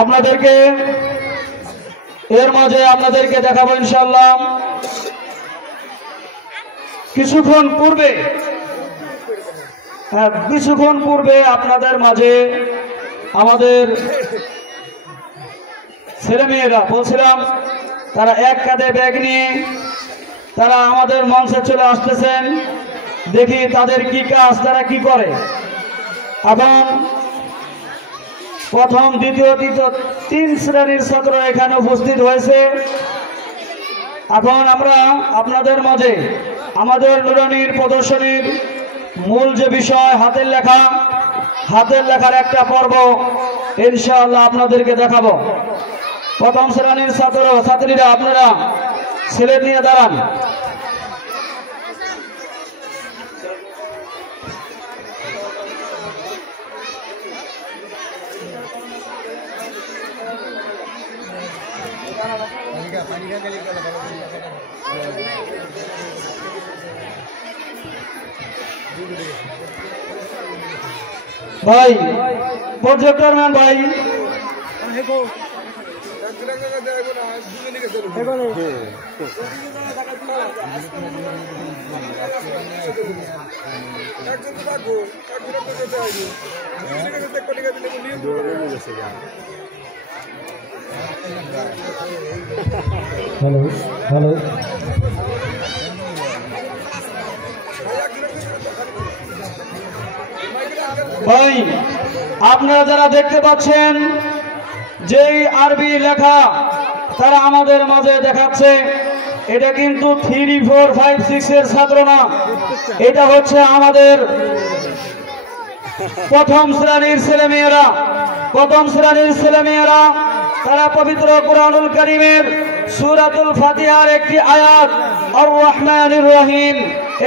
আপনাদেরকে এর মাঝে আপনাদেরকে দেখাবো ইনশাআল্লাহ। কিছুক্ষণ পূর্বে আপনাদের মাঝে আমাদের ছেলেমেয়েরা বলছিলাম তারা এক কাঁধে ব্যাগ নিয়ে তারা আমাদের মঞ্চে চলে আসতেছেন। দেখি তাদের কি কাজ, তারা কি করে। এখন প্রথম, দ্বিতীয়, তৃতীয় 3 শ্রেণীর ছাত্র এখানে উপস্থিত হয়েছে। এখন আমরা আপনাদের মাঝে আমাদের নুরানির প্রদর্শনীর মূল যে বিষয় হাতের লেখার একটা পর্ব ইনশাআল্লাহ আপনাদেরকে দেখাবো। প্রথম শ্রেণীর ছাত্রীরা আপনারা সিলেট নিয়ে দাঁড়ান। ভাই প্রজেক্টর ম্যান ভাই হ্যালো হ্যালো ভাই আপনারা যারা দেখতে পাচ্ছেন যেই আরবি লেখা তারা আমাদের মাঝে দেখাচ্ছে, এটা কিন্তু 3, 4, 5, 6 এর ছাত্র না, এটা হচ্ছে আমাদের প্রথম শ্রেণীর ছেলেমেয়েরা। তারা পবিত্র কুরআনুল কারীমের সূরাতুল ফাতিহার একটি আয়াত আর রহমানির রহিম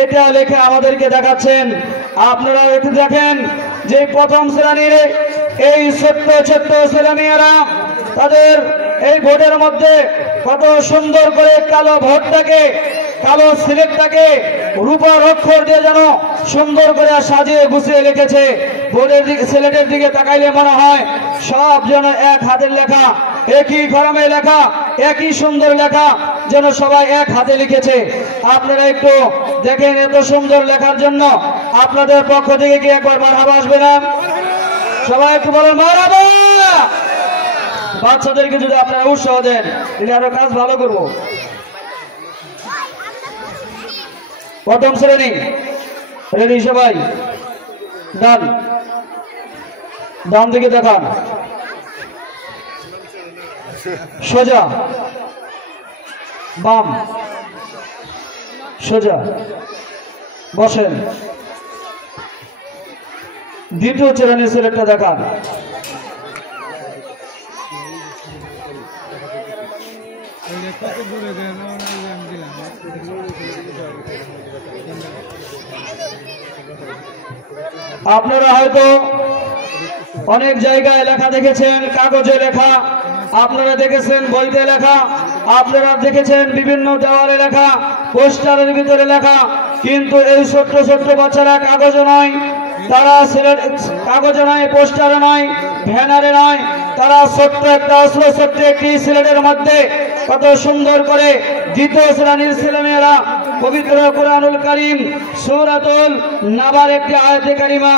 এটা লিখে আমাদেরকে দেখাচ্ছেন। আপনারা একটু দেখেন যে প্রথম শ্রেণীর এই ছোট্ট ছেলেমেয়েরা তাদের এই বোর্ডের মধ্যে কত সুন্দর করে কালো সিলেটটাকে রূপার অক্ষর দিয়ে যেন সুন্দর করে সাজিয়ে গুছিয়ে লিখেছে। বোর্ডের দিকে সিলেটের দিকে তাকাইলে মনে হয় সব যেন এক হাতের লেখা, একই কলমে লেখা, একই সুন্দর লেখা, যেন সবাই এক হাতে লিখেছে। আপনারা একটু দেখেন, এত সুন্দর লেখার জন্য আপনাদের পক্ষ থেকে কি একবার মারহাবা আসবে না? সবাই একটু বলেন মারহাবা। বাচ্চাদেরকে যদি আপনারা উৎসাহ দেন তাহলে আরো কাজ ভালো করব। প্রথম শ্রেণী রেডি সবাই? ডান দিকে দেখান, সোজা, বাম, সোজা, বসেন। দ্বিতীয় শ্রেণীর ছেলেটা দেখান। আপনারা হয়তো অনেক জায়গায় লেখা দেখেছেন, কাগজে লেখা, আপনারা দেখেছেন বইতে লেখা, আপনারা দেখেছেন বিভিন্ন দেওয়ালে লেখা, পোস্টারের ভিতরে লেখা, কিন্তু এই ছোট্ট বাচ্চারা কাগজে নয়, তারা কাগজে নয়, পোস্টারে নয়, ব্যানারে নয়, তারা ছোট্ট একটি সিলেটের মধ্যে কত সুন্দর করে দ্বিতীয় শ্রেণীর ছেলেমেয়েরা পবিত্র কুরআনুল কারীম সূরাতুল নাবার একটি আয়াতে কারিমা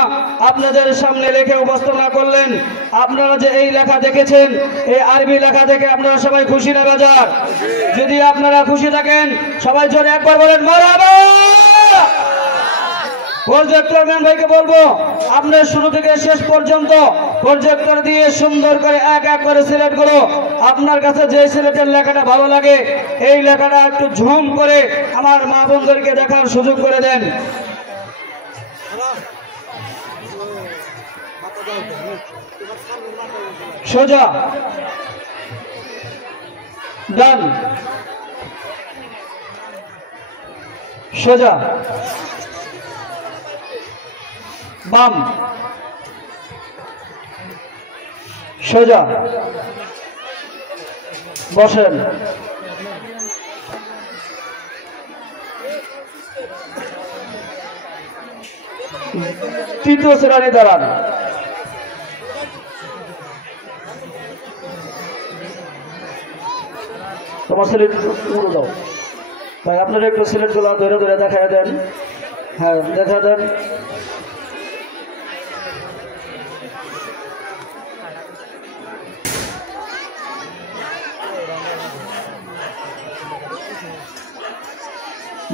আপনাদের সামনে লিখে উপস্থাপনা করলেন। আপনারা যে এই লেখা দেখেছেন, এই আরবি লেখা দেখে আপনারা সবাই খুশি না বাজার? যদি আপনারা খুশি থাকেন সবাই জোরে একবার বলেন মারহাবা। প্রজেক্টর ম্যান ভাইকে বলবো আপনার শুরু থেকে শেষ পর্যন্ত প্রজেক্টর দিয়ে সুন্দর করে এক করে সিলেক্ট করো। আপনার কাছে যে সিলেটের লেখাটা ভালো লাগে এই লেখাটা একটু ঝুম করে আমার মা বোনদেরকে দেখার সুযোগ করে দেন। সোজা, ডান, সোজা, বাম, সোজা, বসেন। তৃতীয় শ্রেণী দাঁড়ান। তোমার সিলেট পুরো দাও ভাই, আপনারা একটু সিলেটগুলো ধরে ধরে দেখা দেন। হ্যাঁ, দেখা দেন।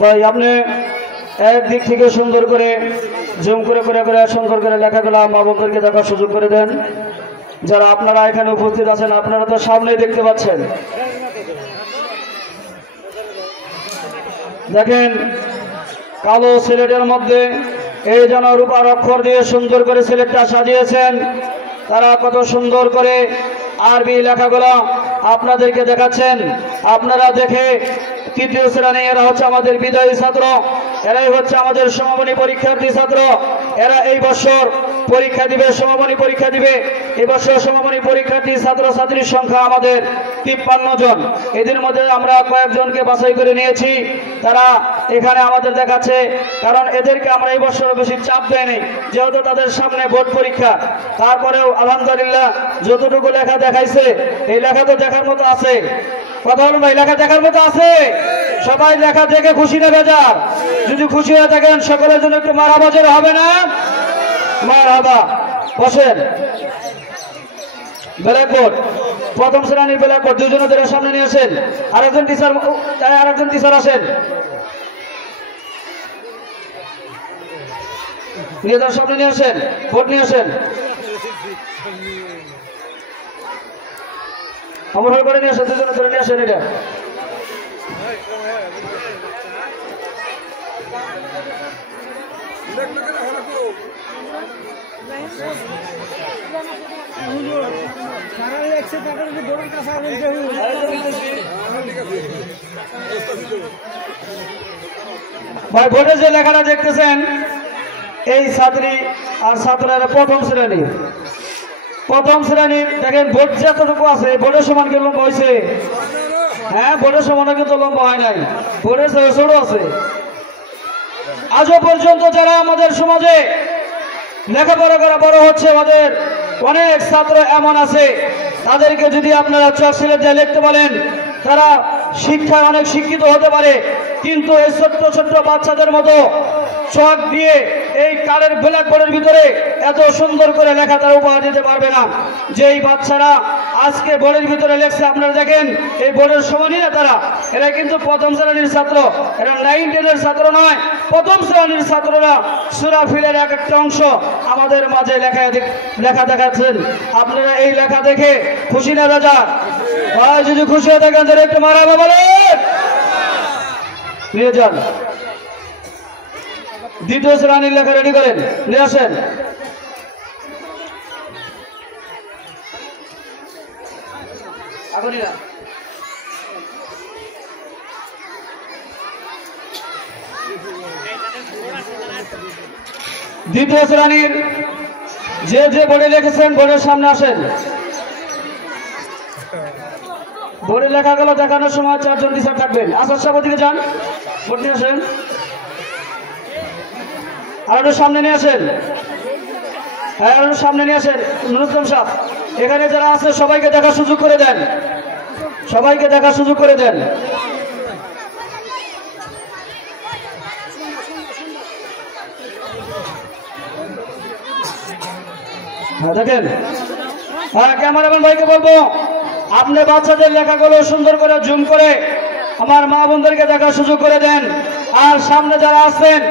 ভাই আপনি একদিক থেকে সুন্দর করে জুম করে করে করে সুন্দর করে লেখাগুলো মা বোনদেরকে দেখার সুযোগ করে দেন। যারা আপনারা এখানে উপস্থিত আছেন আপনারা তো সামনেই দেখতে পাচ্ছেন। দেখেন কালো সিলেটের মধ্যে এই যেন রূপার অক্ষর দিয়ে সুন্দর করে সিলেটটা সাজিয়েছেন। তারা কত সুন্দর করে আরবি লেখাগুলো আপনাদেরকে দেখাচ্ছেন। আপনারা দেখে তৃতীয় শ্রেণী, এরা হচ্ছে আমাদের বিদায়ী ছাত্র, এরাই হচ্ছে আমাদের সমাপনী পরীক্ষার্থী ছাত্র। এরা এই বছর পরীক্ষা দিবে, সমাপনী পরীক্ষা দিবে। এই বছর সমাপনী পরীক্ষার্থী ছাত্র ছাত্রীর সংখ্যা আমাদের 53 জন। এদের মধ্যে আমরা কয়েকজনকে বাছাই করে নিয়েছি, তারা এখানে আমাদের দেখাচ্ছে। কারণ এদেরকে আমরা এই বছর বেশি চাপ দেয়নি, যেহেতু তাদের সামনে বোর্ড পরীক্ষা। তারপরেও আলহামদুলিল্লাহ যতটুকু লেখা দেখাইছে, এই লেখা তো দেখার মতো আছে। কথা বলুন ভাই, লেখা দেখার মতো আছে? সবাই লেখা দেখে খুশি না বেজার? যদি খুশি হয়ে থাকেন সকলের জন্য একটু মারহাবা জোরে হবে না? মারহাবা। বসেন। ব্ল্যাকবোর্ড, প্রথম শ্রেণীর ব্ল্যাকবোর্ড দুজনে ধরে সামনে নিয়ে আসেন। আরেকজন টিচার আসেন, নিয়ে যান, সামনে নিয়ে আসেন, বোর্ড নিয়ে আসেন। আমার হয়ে করে নিয়ে আসেন, দুজনে ধরে নিয়ে আসেন। এটা ভাই বোর্ডে যে লেখাটা দেখতেছেন, এই ছাত্রী আর ছাত্রের প্রথম শ্রেণীর দেখেন বোর্ড যতটুকু আছে বোর্ডের সমান কি লম্বা হয়েছে? হ্যাঁ, বোর্ডের সমান কিন্তু লম্বা হয় নাই, বোর্ডের ছোট আছে। আজও পর্যন্ত যারা আমাদের সমাজে লেখাপড়া করা বড় হচ্ছে, আমাদের অনেক ছাত্র এমন আছে, তাদেরকে যদি আপনারা চক সিলেট দিয়ে লিখতে বলেন, তারা শিক্ষায় অনেক শিক্ষিত হতে পারে, কিন্তু এই ছোট্ট ছোট্ট বাচ্চাদের মতো চক দিয়ে এই কালের ব্ল্যাকবোর্ডের ভিতরে এত সুন্দর করে লেখা তারা উপহার দিতে পারবে না। যেই বাচ্চারা আজকে বোর্ডের ভিতরে লেখছে, আপনারা দেখেন এই বোর্ডের সমানই না তারা, এরা কিন্তু প্রথম শ্রেণীর ছাত্র, এরা 9, 10-এর ছাত্র নয়, প্রথম শ্রেণীর ছাত্ররা সূরা ফিলের এক একটা অংশ আমাদের মাঝে লেখা দেখাচ্ছেন। আপনারা এই লেখা দেখে খুশি না বেজার? ভাই যদি খুশি হয়ে থাকেন তাহলে একটু মারহাবা বলেন। নিয়ে যান, দ্বিতীয় শ্রেণীর লেখা রেডি করেন, নিয়ে আসেন। দ্বিতীয় শ্রেণীর যে যে বোর্ডে লিখেছেন বোর্ডের সামনে আসেন। বোর্ডে লেখাগুলো দেখানোর সময় 4 জন টিচার থাকবেন। আসার সাহেব দিকে যান, বোর্ড নিয়ে আসেন, আর একটু সামনে নিয়ে আসেন। হ্যাঁ, একটু সামনে নিয়ে আসেন। নুরুল সাহেব, এখানে যারা আছে সবাইকে দেখার সুযোগ করে দেন, সবাইকে দেখার সুযোগ করে দেন। হ্যাঁ দেখেন, হ্যাঁ ক্যামেরাম্যান ভাইকে বলবো আপনি বাচ্চাদের লেখাগুলো সুন্দর করে জুম করে আমার মা বোনদেরকে দেখার সুযোগ করে দেন। আর সামনে যারা আছেন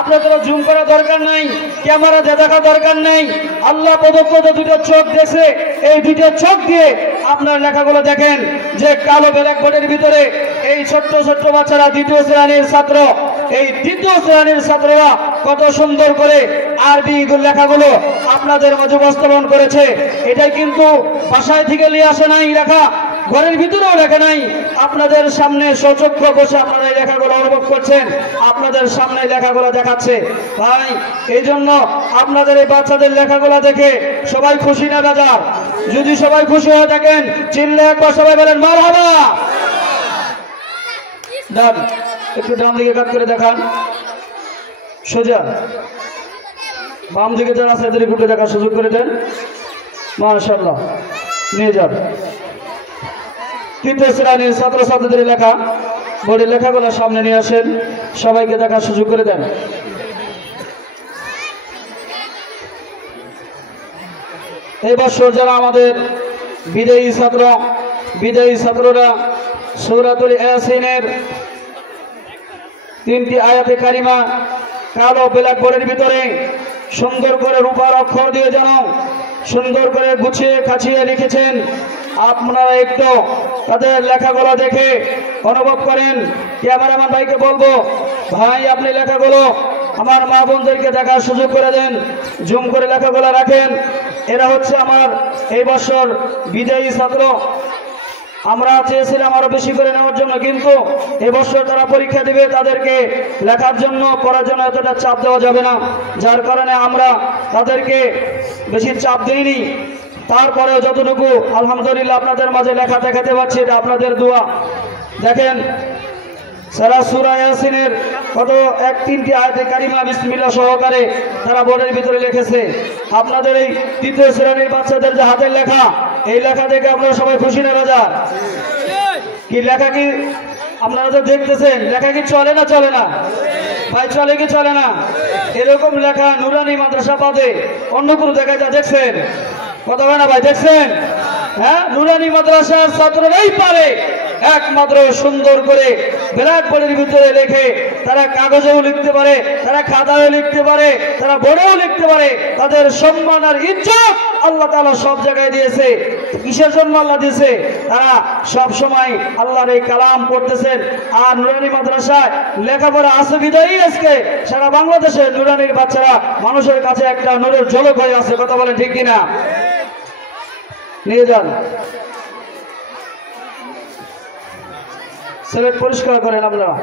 আপনাদের জুম করার দরকার নাই, ক্যামেরা দিয়ে দেখার দরকার নেই। আল্লাহ প্রদত্ত যে 2টা চোখ দেখছে, এই 2টা চোখ দিয়ে আপনার লেখাগুলো দেখেন। যে কালো ব্ল্যাকবোর্ডের ভিতরে এই ছোট্ট ছোট্ট বাচ্চারা দ্বিতীয় শ্রেণীর ছাত্র, এই দ্বিতীয় শ্রেণীর ছাত্ররা কত সুন্দর করে আরবি লেখাগুলো আপনাদের মাঝে উপস্থাপন করেছে। এটাই কিন্তু বাসায় থেকে নিয়ে আসে নাই লেখা, ঘরের ভিতরেও লেখা নাই, আপনাদের সামনে সচক্ষ বসে আপনারা এই লেখাগুলো অনুভব করছেন, আপনাদের সামনে লেখাগুলো দেখাচ্ছে। ভাই এই জন্য আপনাদের এই বাচ্চাদের লেখাগুলো দেখে সবাই খুশি না বেজার? যদি সবাই খুশি হয়ে থাকেন চিল্লে একবার সবাই বলেন মারহাবা। ডান, একটু ডান দিকে কাট করে দেখান, সোজা। বাম দিকে যারা আছে এদের একটু দেখার সুযোগ করে দেন। মাশাআল্লাহ, নিয়ে যান। তৃতীয় শ্রেণীর ছাত্রছাত্রীদের লেখা বোর্ডের লেখাগুলো সামনে নিয়ে আসেন, সবাইকে দেখার সুযোগ করে দেন। এই বছর যারা আমাদের বিদায়ী ছাত্ররা সূরাতুল ইয়াসিনের 3টি আয়াতে কারিমা কালো ব্ল্যাক বোর্ডের ভিতরে সুন্দর করে রূপার অক্ষর দিয়ে যেন সুন্দর করে গুছিয়ে খাচিয়ে লিখেছেন। আপনারা একটু তাদের লেখাগুলো দেখে অনুভব করেন। ক্যামেরাম্যান ভাইকে বলবো, ভাই আপনি লেখাগুলো আমার মা বোনদেরকে দেখার সুযোগ করে দেন, জুম করে লেখাগুলো রাখেন। এরা হচ্ছে আমার এই বছর বিদায়ী ছাত্র। আমরা চেয়েছিলাম আরো বেশি করে নেওয়ার জন্য, কিন্তু এবছর তারা পরীক্ষা দিবে, তাদেরকে লেখার জন্য পড়ার জন্য এতটা চাপ দেওয়া যাবে না, যার কারণে আমরা তাদেরকে বেশি চাপ দিইনি। তারপরেও যতটুকু আলহামদুলিল্লাহ আপনাদের মাঝে লেখা দেখাতে পারছি, এটা আপনাদের দোয়া। দেখেন সারা সূরা ইয়াসিনের কত 3টি আয়াতে কারিমা বিসমিল্লাহ সহকারে তারা বোর্ডের ভিতরে লিখেছে। আপনাদের এই তৃতীয় শ্রেণীর বাচ্চাদের যে হাতের লেখা, এই লেখা দেখে আপনারা সবাই খুশি না রাজা? কি লেখা কি আপনারা তো দেখতেছেন, লেখা কি চলে না চলে না ভাই? চলে কি চলে না? এরকম লেখা নুরানি মাদ্রাসা বাদে অন্য কোনো জায়গায় যা দেখছেন? কথা হয় না ভাই, দেখছেন? হ্যাঁ, নুরানি মাদ্রাসার ছাত্ররাই পারে একমাত্র সুন্দর করে ব্ল্যাক বোর্ডের ভিতরে রেখে তারা কাগজেও লিখতে পারে, তারা খাতায়ও লিখতে পারে, তারা বোর্ডেও লিখতে পারে। তাদের সম্মান আর ইজ্জত আল্লাহ তাআলা সব জায়গায় দিয়েছে। কিসের জন্য আল্লাহ দিয়েছে? তারা সব সময় আল্লাহর এই কালাম পড়তেছেন। আর নুরানি মাদ্রাসায় লেখাপড়া আছে বিদায়ী আজকে সারা বাংলাদেশের নুরানির বাচ্চারা মানুষের কাছে একটা নূরের ঝলক হয়ে আছে। কথা বলেন ঠিক কিনা? নিয়ে যান, সিলেট পরিষ্কার করেন আপনারা।